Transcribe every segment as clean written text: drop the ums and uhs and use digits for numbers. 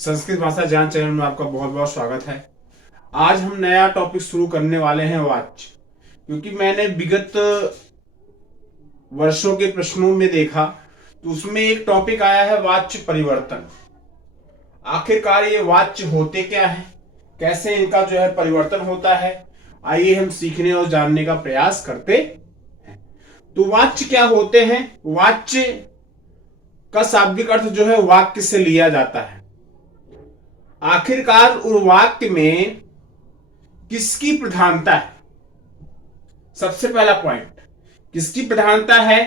संस्कृत भाषा ज्ञान चैनल में आपका बहुत बहुत स्वागत है। आज हम नया टॉपिक शुरू करने वाले हैं वाच्य, क्योंकि मैंने विगत वर्षों के प्रश्नों में देखा तो उसमें एक टॉपिक आया है वाच्य परिवर्तन। आखिरकार ये वाच्य होते क्या है, कैसे इनका परिवर्तन होता है, आइए हम सीखने और जानने का प्रयास करते हैं। तो वाच्य क्या होते हैं? वाच्य का शाब्दिक अर्थ वाक्य से लिया जाता है। आखिरकार उस वाक्य में किसकी प्रधानता है? सबसे पहला पॉइंट, किसकी प्रधानता है?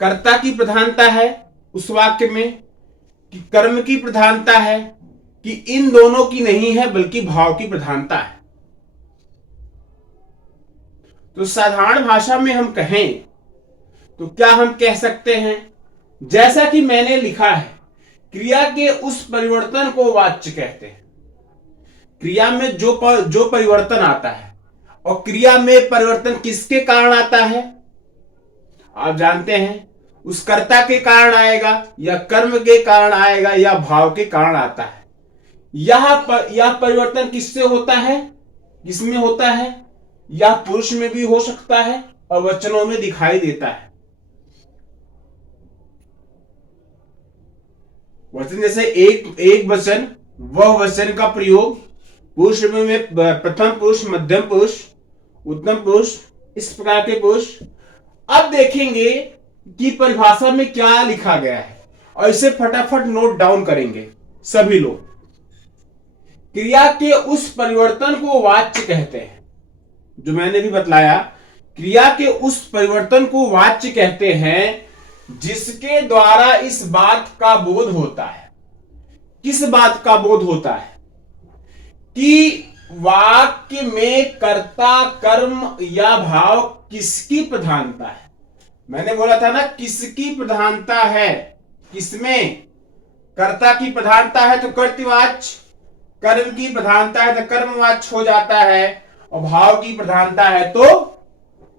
कर्ता की प्रधानता है उस वाक्य में, कि कर्म की प्रधानता है, कि इन दोनों की नहीं है बल्कि भाव की प्रधानता है। तो साधारण भाषा में हम कहें तो क्या हम कह सकते हैं, जैसा कि मैंने लिखा है, क्रिया के उस परिवर्तन को वाच्य कहते हैं। क्रिया में जो परिवर्तन आता है, और क्रिया में परिवर्तन किसके कारण आता है? आप जानते हैं, उस कर्ता के कारण आएगा, या कर्म के कारण आएगा, या भाव के कारण आता है। यह परिवर्तन किससे होता है? किसमें होता है? यह पुरुष में भी हो सकता है और वचनों में दिखाई देता है। वचन जैसे एक वचन, वह वचन का प्रयोग पुरुष में प्रथम पुरुष, मध्यम पुरुष, उत्तम पुरुष, इस प्रकार के पुरुष। अब देखेंगे कि परिभाषा में क्या लिखा गया है और इसे फटाफट नोट डाउन करेंगे सभी लोग। क्रिया के उस परिवर्तन को वाच्य कहते हैं, जो मैंने भी बतलाया। क्रिया के उस परिवर्तन को वाच्य कहते हैं जिसके द्वारा इस बात का बोध होता है। किस बात का बोध होता है? कि वाक्य में कर्ता, कर्म या भाव किसकी प्रधानता है। मैंने बोला था ना, किसकी प्रधानता है। किसमें? कर्ता की प्रधानता है तो कर्तृवाच्य, कर्म की प्रधानता है तो कर्मवाच्य हो जाता है, और भाव की प्रधानता है तो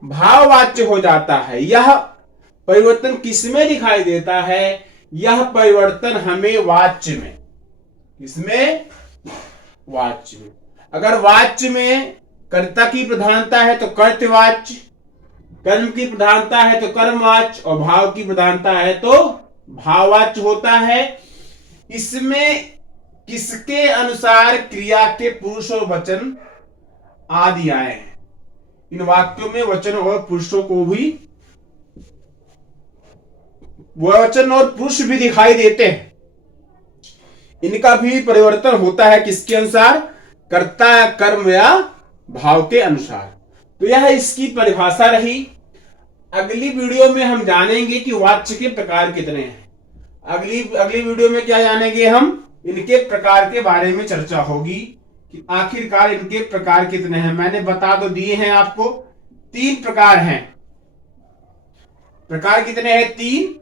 भाववाच्य हो जाता है। यह परिवर्तन किसमें दिखाई देता है? यह परिवर्तन हमें वाच्य में। किसमें? वाच्य में। अगर वाच्य में कर्ता की प्रधानता है तो कर्तृवाच्य, कर्म की प्रधानता है तो कर्मवाच्य, और भाव की प्रधानता है तो भाववाच्य होता है। इसमें किसके अनुसार क्रिया के पुरुष और वचन आदि आए हैं? इन वाक्यों में वचन और पुरुषों को भी, वचन और पुरुष भी दिखाई देते हैं। इनका भी परिवर्तन होता है किसके अनुसार? कर्ता, कर्म या भाव के अनुसार। तो यह इसकी परिभाषा रही। अगली वीडियो में हम जानेंगे कि वाच्य के प्रकार कितने हैं। अगली वीडियो में क्या जानेंगे हम? इनके प्रकार के बारे में चर्चा होगी कि आखिरकार इनके प्रकार कितने हैं। मैंने बता तो दिए हैं आपको, 3 प्रकार हैं। प्रकार कितने हैं? 3।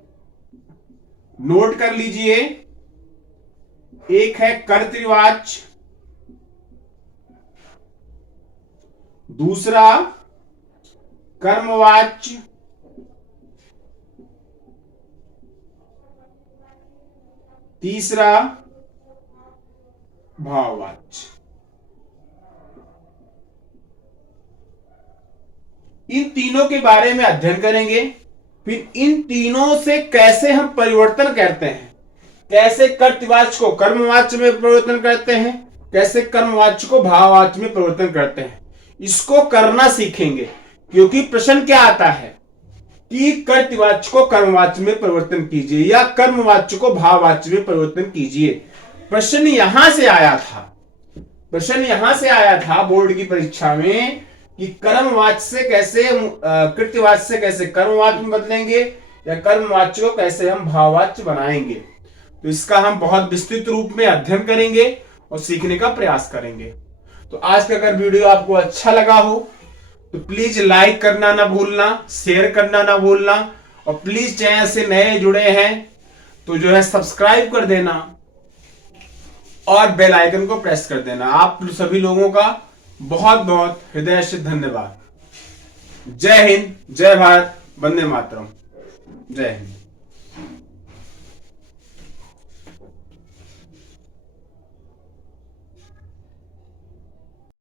नोट कर लीजिए। एक है कर्तृवाच्य, दूसरा कर्मवाच्य, तीसरा भाववाच्य। इन तीनों के बारे में अध्ययन करेंगे। फिर इन तीनों से कैसे हम परिवर्तन करते हैं, कैसे कर्तृवाच्य को कर्मवाच्य में परिवर्तन करते हैं, कैसे कर्मवाच्य को भाववाच्य में परिवर्तन करते हैं, इसको करना सीखेंगे। क्योंकि प्रश्न क्या आता है कि कर्तृवाच्य को कर्मवाच्य में परिवर्तन कीजिए या कर्मवाच्य को भाववाच्य में परिवर्तन कीजिए। प्रश्न यहां से आया था बोर्ड की परीक्षा में कि कर्मवाच्य से कैसे कृत्यवाच्य से कैसे कर्मवाच्य में बदलेंगे, या कर्मवाच्य को कैसे हम भाववाच्य बनाएंगे। तो इसका हम बहुत विस्तृत रूप में अध्ययन करेंगे और सीखने का प्रयास करेंगे। तो आज का अगर वीडियो आपको अच्छा लगा हो तो प्लीज लाइक करना ना भूलना, शेयर करना ना भूलना, और प्लीज चैनल से नए जुड़े हैं तो सब्सक्राइब कर देना और बेल आइकन को प्रेस कर देना। आप सभी लोगों का बहुत बहुत हृदय से धन्यवाद। जय हिंद, जय भारत, वंदे मातरम। जय हिंद।